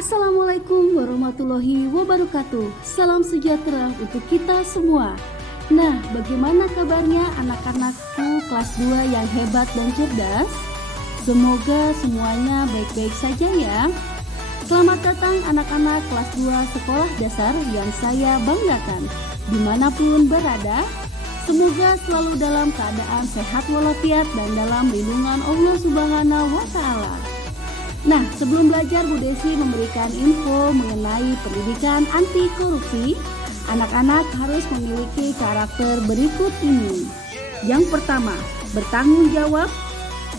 Assalamualaikum warahmatullahi wabarakatuh. Salam sejahtera untuk kita semua. Nah, bagaimana kabarnya anak-anakku kelas 2 yang hebat dan cerdas? Semoga semuanya baik-baik saja ya. Selamat datang anak-anak kelas 2 sekolah dasar yang saya banggakan. Dimanapun berada, semoga selalu dalam keadaan sehat walafiat dan dalam lindungan Allah Subhanahu wa Ta'ala. Nah, sebelum belajar, Bu Desi memberikan info mengenai pendidikan anti korupsi. Anak-anak harus memiliki karakter berikut ini. Yang pertama, bertanggung jawab.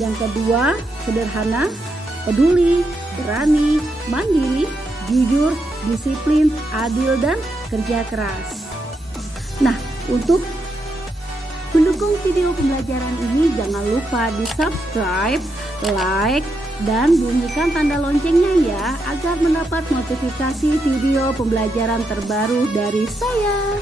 Yang kedua, sederhana, peduli, berani, mandiri, jujur, disiplin, adil, dan kerja keras. Nah, untuk mendukung video pembelajaran ini, jangan lupa di subscribe, like, dan bunyikan tanda loncengnya ya, agar mendapat notifikasi video pembelajaran terbaru dari saya.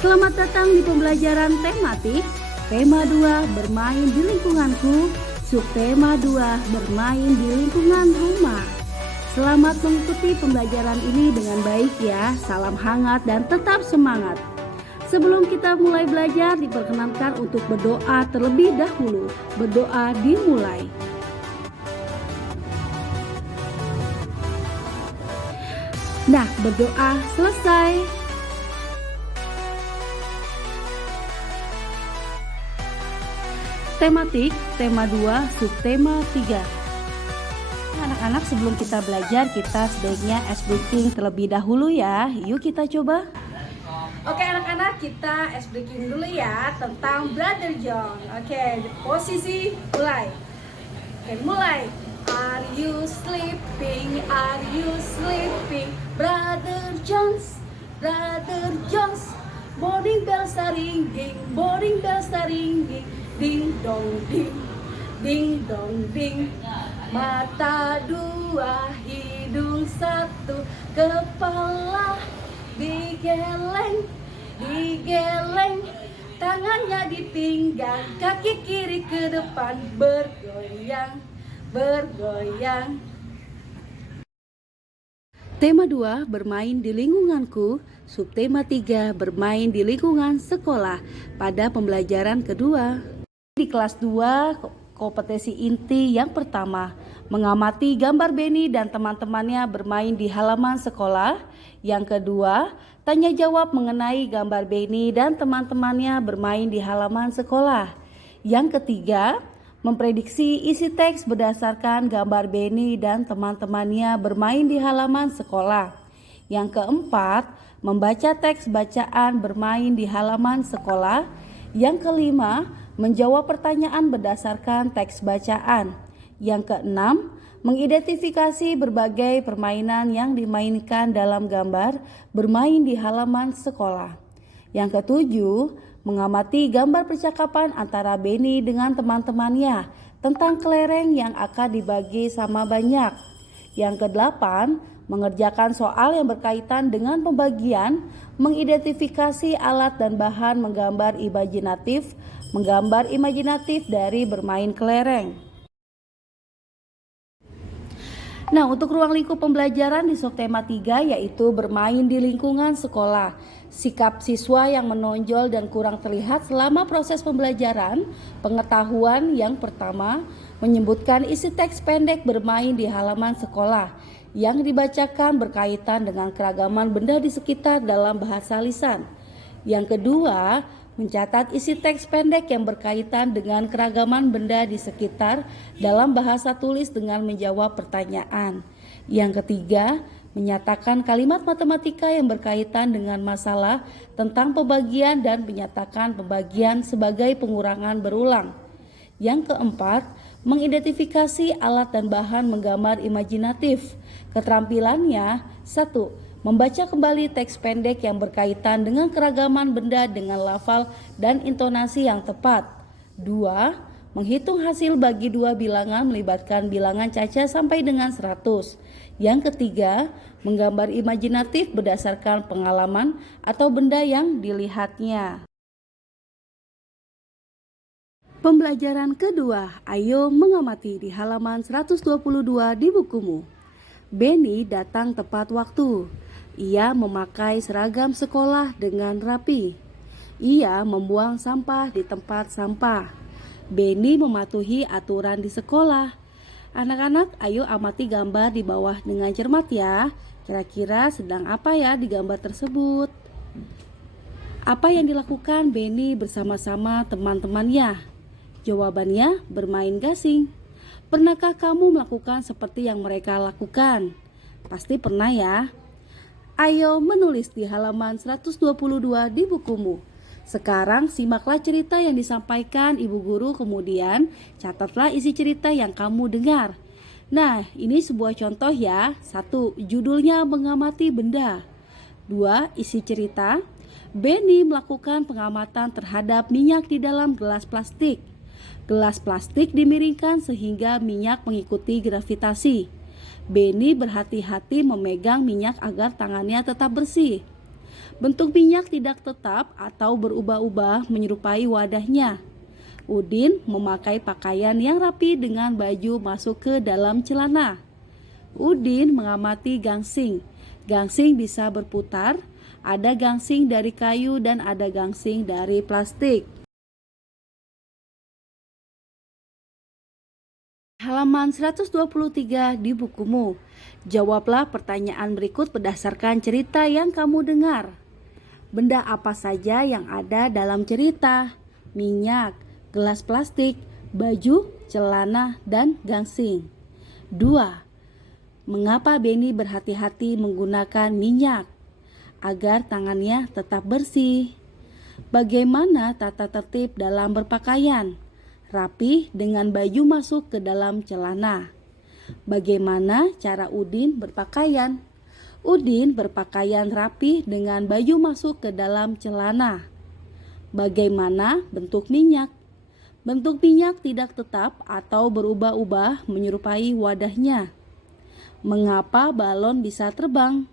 Selamat datang di pembelajaran tematik. Tema 2, bermain di lingkunganku. Subtema 2, bermain di lingkungan rumah. Selamat mengikuti pembelajaran ini dengan baik ya. Salam hangat dan tetap semangat. Sebelum kita mulai belajar, diperkenankan untuk berdoa terlebih dahulu. Berdoa dimulai. Nah, berdoa selesai. Tematik, tema 2, subtema 3. Anak-anak, sebelum kita belajar, kita sebaiknya ice breaking terlebih dahulu ya. Yuk kita coba. Oke anak-anak, kita ice breaking dulu ya tentang Brother John. Oke, posisi mulai. Oke, mulai. Are you sleeping? Are you sleeping? Brother Jones, Brother Jones. Morning bells are ringing, morning bells are ringing. Ding dong ding, ding dong ding. Mata dua, hidung satu, kepala digeleng, digeleng. Tangannya di pinggang, kaki kiri ke depan, bergoyang, bergoyang. Tema 2, bermain di lingkunganku. Subtema 3, bermain di lingkungan sekolah. Pada pembelajaran kedua di kelas 2, kompetensi inti yang pertama, mengamati gambar Benny dan teman-temannya bermain di halaman sekolah. Yang kedua, tanya jawab mengenai gambar Benny dan teman-temannya bermain di halaman sekolah. Yang ketiga, memprediksi isi teks berdasarkan gambar Benny dan teman-temannya bermain di halaman sekolah. Yang keempat, membaca teks bacaan bermain di halaman sekolah. Yang kelima, menjawab pertanyaan berdasarkan teks bacaan. Yang keenam, mengidentifikasi berbagai permainan yang dimainkan dalam gambar bermain di halaman sekolah. Yang ketujuh, mengamati gambar percakapan antara Benny dengan teman-temannya tentang kelereng yang akan dibagi sama banyak. Yang kedelapan, mengerjakan soal yang berkaitan dengan pembagian, mengidentifikasi alat dan bahan menggambar imajinatif dari bermain kelereng. Nah, untuk ruang lingkup pembelajaran di subtema 3 yaitu bermain di lingkungan sekolah. Sikap siswa yang menonjol dan kurang terlihat selama proses pembelajaran. Pengetahuan yang pertama, menyebutkan isi teks pendek bermain di halaman sekolah yang dibacakan berkaitan dengan keragaman benda di sekitar dalam bahasa lisan. Yang kedua, mencatat isi teks pendek yang berkaitan dengan keragaman benda di sekitar dalam bahasa tulis dengan menjawab pertanyaan. Yang ketiga, menyatakan kalimat matematika yang berkaitan dengan masalah tentang pembagian dan menyatakan pembagian sebagai pengurangan berulang. Yang keempat, mengidentifikasi alat dan bahan menggambar imajinatif. Keterampilannya, 1. Membaca kembali teks pendek yang berkaitan dengan keragaman benda dengan lafal dan intonasi yang tepat. 2. Menghitung hasil bagi dua bilangan melibatkan bilangan caca sampai dengan 100. Yang ketiga, menggambar imajinatif berdasarkan pengalaman atau benda yang dilihatnya. Pembelajaran kedua, ayo mengamati di halaman 122 di bukumu. Benny datang tepat waktu. Ia memakai seragam sekolah dengan rapi. Ia membuang sampah di tempat sampah. Benny mematuhi aturan di sekolah. Anak-anak, ayo amati gambar di bawah dengan cermat ya. Kira-kira sedang apa ya di gambar tersebut? Apa yang dilakukan Benny bersama-sama teman-temannya? Jawabannya bermain gasing. Pernahkah kamu melakukan seperti yang mereka lakukan? Pasti pernah ya. Ayo menulis di halaman 122 di bukumu. Sekarang simaklah cerita yang disampaikan ibu guru, kemudian catatlah isi cerita yang kamu dengar. Nah, ini sebuah contoh ya. 1. Judulnya mengamati benda. 2. Isi cerita. Benny melakukan pengamatan terhadap minyak di dalam gelas plastik. Gelas plastik dimiringkan sehingga minyak mengikuti gravitasi. Benny berhati-hati memegang minyak agar tangannya tetap bersih. Bentuk minyak tidak tetap atau berubah-ubah menyerupai wadahnya. Udin memakai pakaian yang rapi dengan baju masuk ke dalam celana. Udin mengamati gangsing. Gangsing bisa berputar. Ada gangsing dari kayu dan ada gangsing dari plastik. Halaman 123 di bukumu. Jawablah pertanyaan berikut berdasarkan cerita yang kamu dengar. Benda apa saja yang ada dalam cerita? Minyak, gelas plastik, baju, celana, dan gangsing. 2. Mengapa Benny berhati-hati menggunakan minyak? Agar tangannya tetap bersih. Bagaimana tata tertib dalam berpakaian? Rapi dengan baju masuk ke dalam celana. Bagaimana cara Udin berpakaian? Udin berpakaian rapi dengan baju masuk ke dalam celana. Bagaimana bentuk minyak? Bentuk minyak tidak tetap atau berubah-ubah menyerupai wadahnya. Mengapa balon bisa terbang?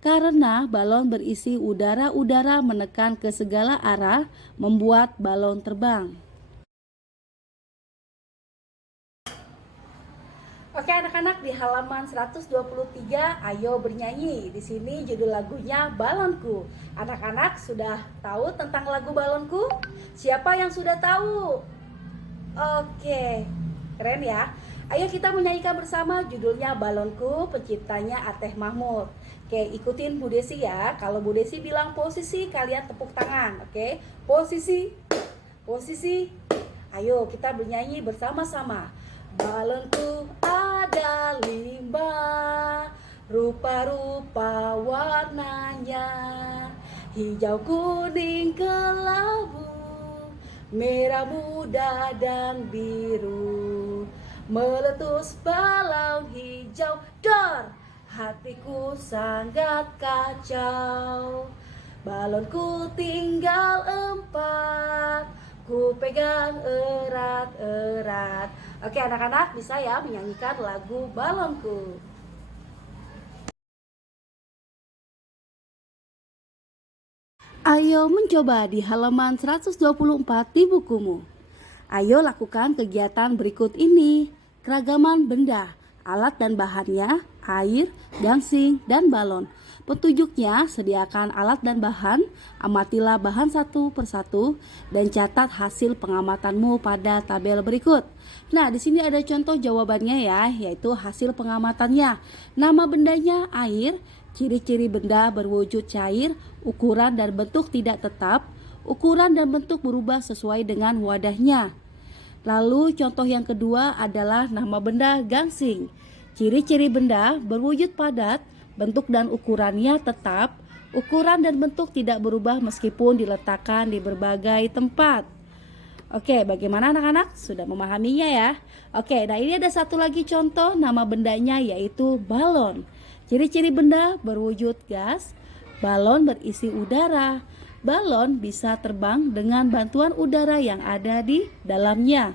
Karena balon berisi udara-udara menekan ke segala arah membuat balon terbang. Oke anak-anak, di halaman 123 ayo bernyanyi. Di sini judul lagunya Balonku. Anak-anak sudah tahu tentang lagu Balonku? Siapa yang sudah tahu? Oke, keren ya. Ayo kita menyanyikan bersama, judulnya Balonku, penciptanya Ateh Mahmud. Oke, ikutin Bu Desi ya. Kalau Bu Desi bilang posisi, kalian tepuk tangan. Oke, posisi, posisi. Ayo kita bernyanyi bersama-sama. Balonku ada 5, rupa-rupa warnanya, hijau, kuning, kelabu, merah muda dan biru. Meletus balon hijau, dor, hatiku sangat kacau. Balonku tinggal 4, ku pegang erat-erat. Oke anak-anak, bisa ya menyanyikan lagu Balonku. Ayo mencoba di halaman 124 di bukumu. Ayo lakukan kegiatan berikut ini. Keragaman benda, alat dan bahannya, air, gangsing, dan balon. Petunjuknya, sediakan alat dan bahan, amatilah bahan satu persatu, dan catat hasil pengamatanmu pada tabel berikut. Nah, di sini ada contoh jawabannya ya, yaitu hasil pengamatannya. Nama bendanya air, ciri-ciri benda berwujud cair, ukuran dan bentuk tidak tetap, ukuran dan bentuk berubah sesuai dengan wadahnya. Lalu contoh yang kedua adalah nama benda gangsing. Ciri-ciri benda berwujud padat, bentuk dan ukurannya tetap, ukuran dan bentuk tidak berubah meskipun diletakkan di berbagai tempat. Oke, bagaimana anak-anak? Sudah memahaminya ya? Oke, nah ini ada satu lagi contoh nama bendanya yaitu balon. Ciri-ciri benda berwujud gas, balon berisi udara. Balon bisa terbang dengan bantuan udara yang ada di dalamnya.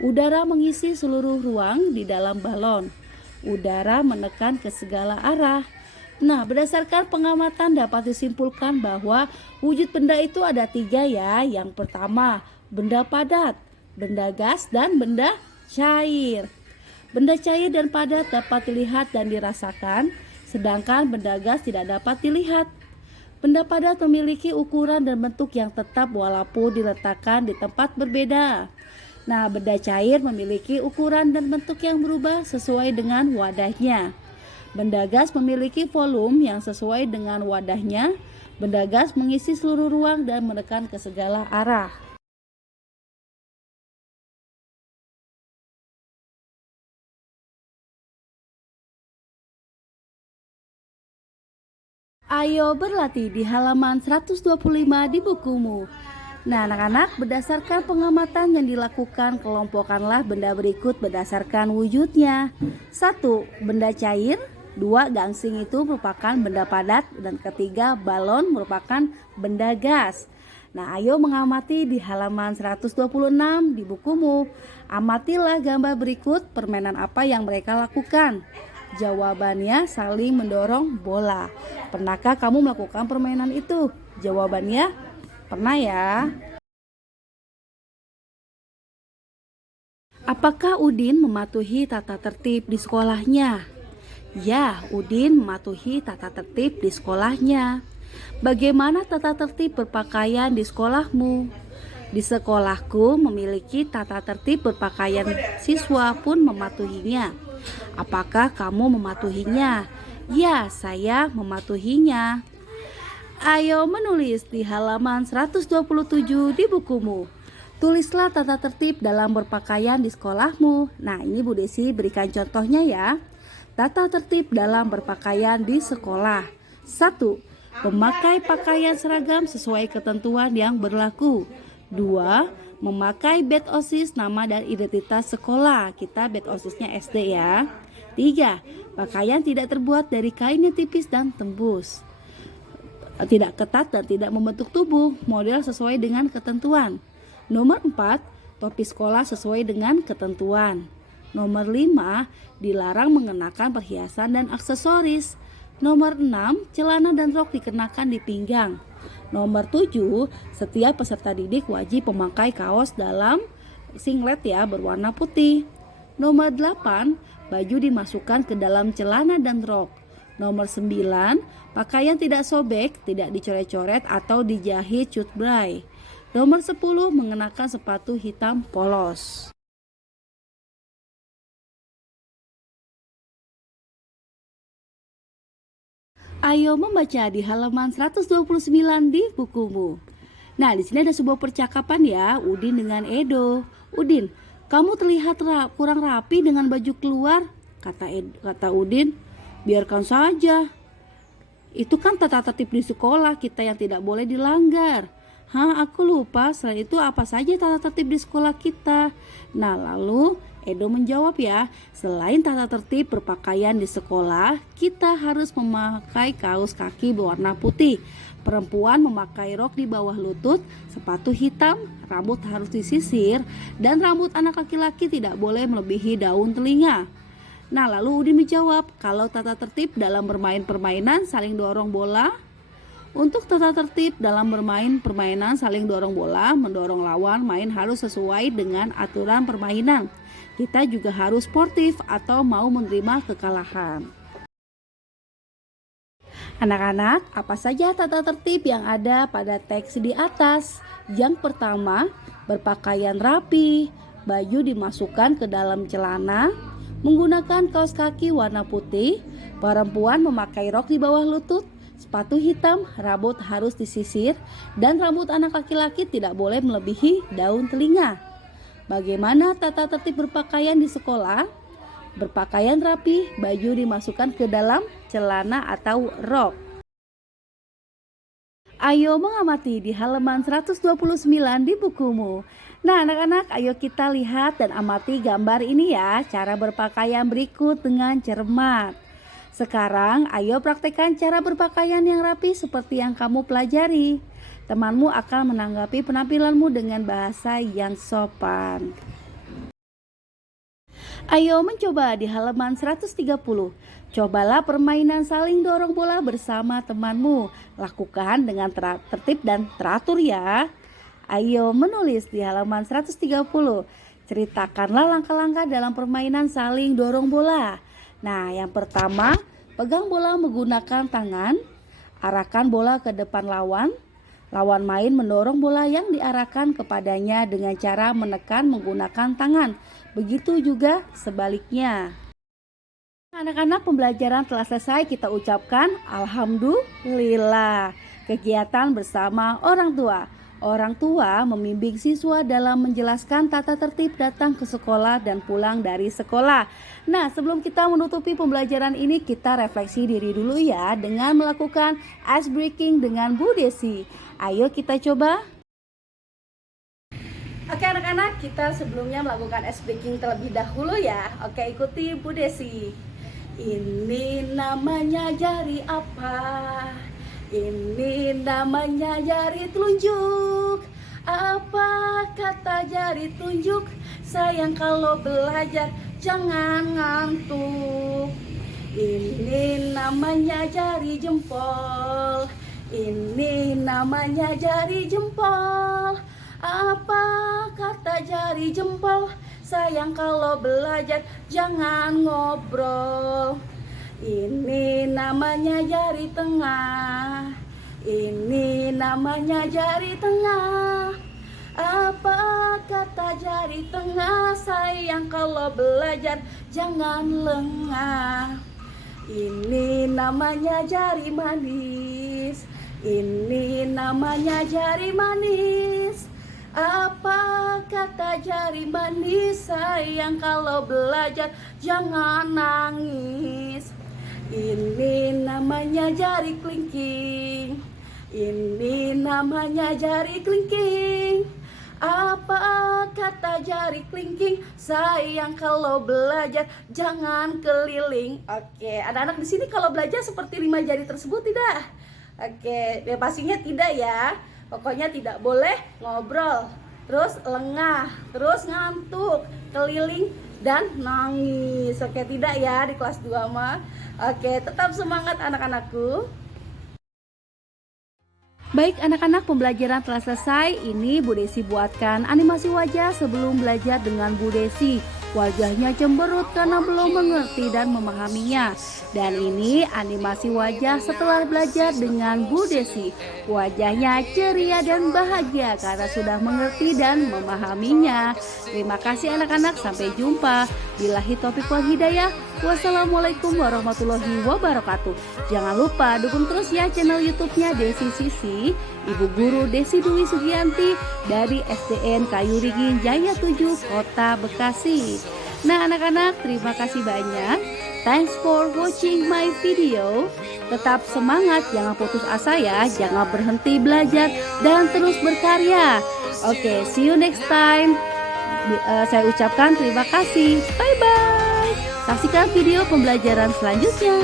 Udara mengisi seluruh ruang di dalam balon. Udara menekan ke segala arah. Nah, berdasarkan pengamatan dapat disimpulkan bahwa wujud benda itu ada 3 ya. Yang pertama, benda padat, benda gas, dan benda cair. Benda cair dan padat dapat dilihat dan dirasakan, sedangkan benda gas tidak dapat dilihat. Benda padat memiliki ukuran dan bentuk yang tetap walaupun diletakkan di tempat berbeda. Nah, benda cair memiliki ukuran dan bentuk yang berubah sesuai dengan wadahnya. Benda gas memiliki volume yang sesuai dengan wadahnya. Benda gas mengisi seluruh ruang dan menekan ke segala arah. Ayo berlatih di halaman 125 di bukumu. Nah, anak-anak, berdasarkan pengamatan yang dilakukan, kelompokkanlah benda berikut berdasarkan wujudnya. 1. Benda cair. 2. Gangsing itu merupakan benda padat. Dan ketiga, balon merupakan benda gas. Nah, ayo mengamati di halaman 126 di bukumu. Amatilah gambar berikut, permainan apa yang mereka lakukan. Jawabannya saling mendorong bola. Pernahkah kamu melakukan permainan itu? Jawabannya pernah ya. Apakah Udin mematuhi tata tertib di sekolahnya? Ya, Udin mematuhi tata tertib di sekolahnya. Bagaimana tata tertib berpakaian di sekolahmu? Di sekolahku memiliki tata tertib berpakaian, siswa pun mematuhinya. Apakah kamu mematuhinya? Ya, saya mematuhinya. Ayo menulis di halaman 127 di bukumu. Tulislah tata tertib dalam berpakaian di sekolahmu. Nah, ini Bu Desi berikan contohnya ya. Tata tertib dalam berpakaian di sekolah. 1. Memakai pakaian seragam sesuai ketentuan yang berlaku. 2. Memakai badge OSIS nama dan identitas sekolah. Kita badge OSISnya SD ya. 3. Pakaian tidak terbuat dari kain yang tipis dan tembus, tidak ketat dan tidak membentuk tubuh, model sesuai dengan ketentuan. Nomor 4. Topi sekolah sesuai dengan ketentuan. Nomor 5. Dilarang mengenakan perhiasan dan aksesoris. Nomor 6. Celana dan rok dikenakan di pinggang. Nomor 7, setiap peserta didik wajib memakai kaos dalam singlet ya berwarna putih. Nomor 8, baju dimasukkan ke dalam celana dan rok. Nomor 9, pakaian tidak sobek, tidak dicoret-coret atau dijahit cut bray. Nomor 10, mengenakan sepatu hitam polos. Ayo membaca di halaman 129 di bukumu. Nah, di sini ada sebuah percakapan ya, Udin dengan Edo. Udin, kamu terlihat kurang rapi dengan baju keluar, kata Udin. Biarkan saja. Itu kan tata tertib di sekolah kita yang tidak boleh dilanggar. Hah, aku lupa. Selain itu apa saja tata tertib di sekolah kita? Nah, lalu Edo menjawab ya, selain tata tertib berpakaian di sekolah, kita harus memakai kaos kaki berwarna putih. Perempuan memakai rok di bawah lutut, sepatu hitam, rambut harus disisir, dan rambut anak laki-laki tidak boleh melebihi daun telinga. Nah, lalu Udin menjawab, kalau tata tertib dalam bermain permainan saling dorong bola. Untuk tata tertib dalam bermain permainan saling dorong bola, mendorong lawan main harus sesuai dengan aturan permainan. Kita juga harus sportif atau mau menerima kekalahan. Anak-anak, apa saja tata tertib yang ada pada teks di atas? Yang pertama, berpakaian rapi, baju dimasukkan ke dalam celana, menggunakan kaos kaki warna putih, perempuan memakai rok di bawah lutut, sepatu hitam, rambut harus disisir, dan rambut anak laki-laki tidak boleh melebihi daun telinga. Bagaimana tata tertib berpakaian di sekolah? Berpakaian rapi, baju dimasukkan ke dalam celana atau rok. Ayo mengamati di halaman 129 di bukumu. Nah, anak-anak, ayo kita lihat dan amati gambar ini ya, cara berpakaian berikut dengan cermat. Sekarang, ayo praktekkan cara berpakaian yang rapi seperti yang kamu pelajari. Temanmu akan menanggapi penampilanmu dengan bahasa yang sopan. Ayo mencoba di halaman 130. Cobalah permainan saling dorong bola bersama temanmu. Lakukan dengan tertib dan teratur ya. Ayo menulis di halaman 130. Ceritakanlah langkah-langkah dalam permainan saling dorong bola. Nah, yang pertama, pegang bola menggunakan tangan, arahkan bola ke depan lawan. Lawan main mendorong bola yang diarahkan kepadanya dengan cara menekan menggunakan tangan. Begitu juga sebaliknya. Anak-anak, pembelajaran telah selesai. Kita ucapkan alhamdulillah. Kegiatan bersama orang tua. Orang tua membimbing siswa dalam menjelaskan tata tertib datang ke sekolah dan pulang dari sekolah. Nah, sebelum kita menutupi pembelajaran ini, kita refleksi diri dulu ya dengan melakukan ice breaking dengan Bu Desi. Ayo kita coba. Oke anak-anak, kita sebelumnya melakukan ice breaking terlebih dahulu ya. Oke, ikuti Bu Desi. Ini namanya jari apa? Ini namanya jari telunjuk. Apa kata jari telunjuk? Sayang kalau belajar jangan ngantuk. Ini namanya jari jempol. Ini namanya jari jempol. Apa kata jari jempol? Sayang kalau belajar jangan ngobrol. Ini namanya jari tengah. Ini namanya jari tengah. Apa kata jari tengah? Sayang kalau belajar jangan lengah. Ini namanya jari manis. Ini namanya jari manis. Apa kata jari manis? Sayang kalau belajar jangan nangis. Ini namanya jari kelingking. Ini namanya jari kelingking. Apa kata jari kelingking? Sayang kalau belajar jangan keliling. Oke, anak-anak di sini kalau belajar seperti 5 jari tersebut tidak? Oke, pastinya tidak ya. Pokoknya tidak boleh ngobrol, terus lengah, terus ngantuk, keliling, dan nangis. Oke, tidak ya di kelas 2 mah. Oke, tetap semangat anak-anakku. Baik anak-anak, pembelajaran telah selesai. Ini Bu Desi buatkan animasi wajah sebelum belajar dengan Bu Desi. Wajahnya cemberut karena belum mengerti dan memahaminya. Dan ini animasi wajah setelah belajar dengan Bu Desi. Wajahnya ceria dan bahagia karena sudah mengerti dan memahaminya. Terima kasih anak-anak, sampai jumpa. Billahi taufiq wal hidayah. Wassalamualaikum warahmatullahi wabarakatuh. Jangan lupa dukung terus ya channel YouTube-nya Desi Sisi, Ibu Guru Desi Dwi Sugianti dari SDN Kayu Ringin Jaya 7, Kota Bekasi. Nah anak-anak, terima kasih banyak. Thanks for watching my video. Tetap semangat, jangan putus asa ya, jangan berhenti belajar dan terus berkarya. Oke, see you next time. Saya ucapkan terima kasih. Bye bye. Saksikan video pembelajaran selanjutnya.